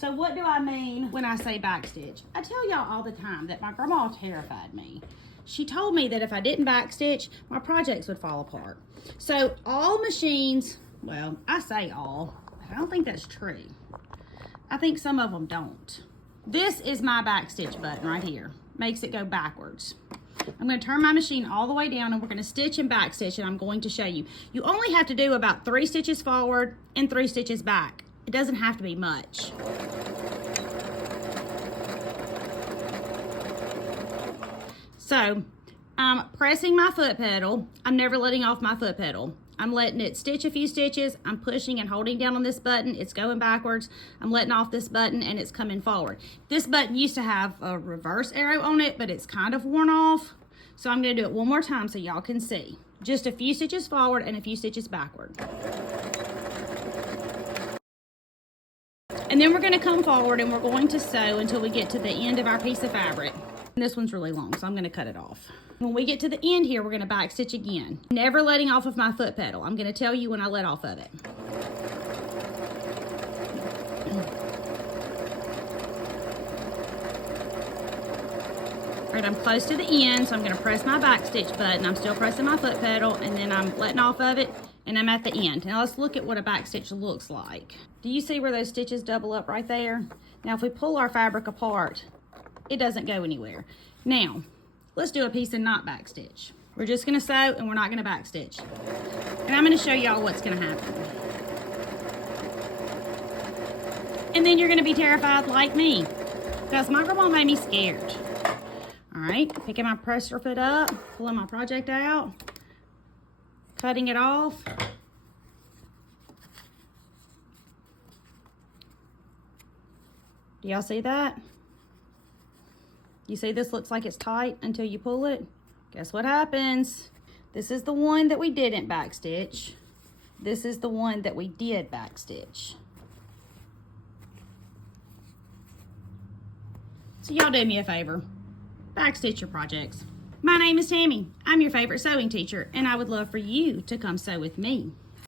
So what do I mean when I say backstitch? I tell y'all all the time that my grandma terrified me. She told me that if I didn't backstitch, my projects would fall apart. So all machines, well, I say all, but I don't think that's true. I think some of them don't. This is my backstitch button right here. Makes it go backwards. I'm going to turn my machine all the way down and we're going to stitch and backstitch, and I'm going to show you. You only have to do about 3 stitches forward and 3 stitches back. It doesn't have to be much. So I'm pressing my foot pedal. I'm never letting off my foot pedal. I'm letting it stitch a few stitches. I'm pushing and holding down on this button. It's going backwards. I'm letting off this button and it's coming forward. This button used to have a reverse arrow on it, but it's kind of worn off. So I'm going to do it one more time so y'all can see. Just a few stitches forward and a few stitches backward. And then we're going to come forward and we're going to sew until we get to the end of our piece of fabric. And this one's really long, so I'm going to cut it off. When we get to the end here, we're going to backstitch again. Never letting off of my foot pedal. I'm going to tell you when I let off of it. All right, I'm close to the end, so I'm going to press my backstitch button. I'm still pressing my foot pedal, and then I'm letting off of it, and I'm at the end. Now let's look at what a backstitch looks like. Do you see where those stitches double up right there? Now if we pull our fabric apart, it doesn't go anywhere. Now, let's do a piece and not backstitch. We're just gonna sew and we're not gonna backstitch. And I'm gonna show y'all what's gonna happen. And then you're gonna be terrified like me, because my grandma made me scared. All right, picking my presser foot up, pulling my project out, cutting it off. Do y'all see that? You see this looks like it's tight until you pull it. Guess what happens? This is the one that we didn't backstitch. This is the one that we did backstitch. So y'all do me a favor. Backstitch your projects. My name is Tammy. I'm your favorite sewing teacher, and I would love for you to come sew with me.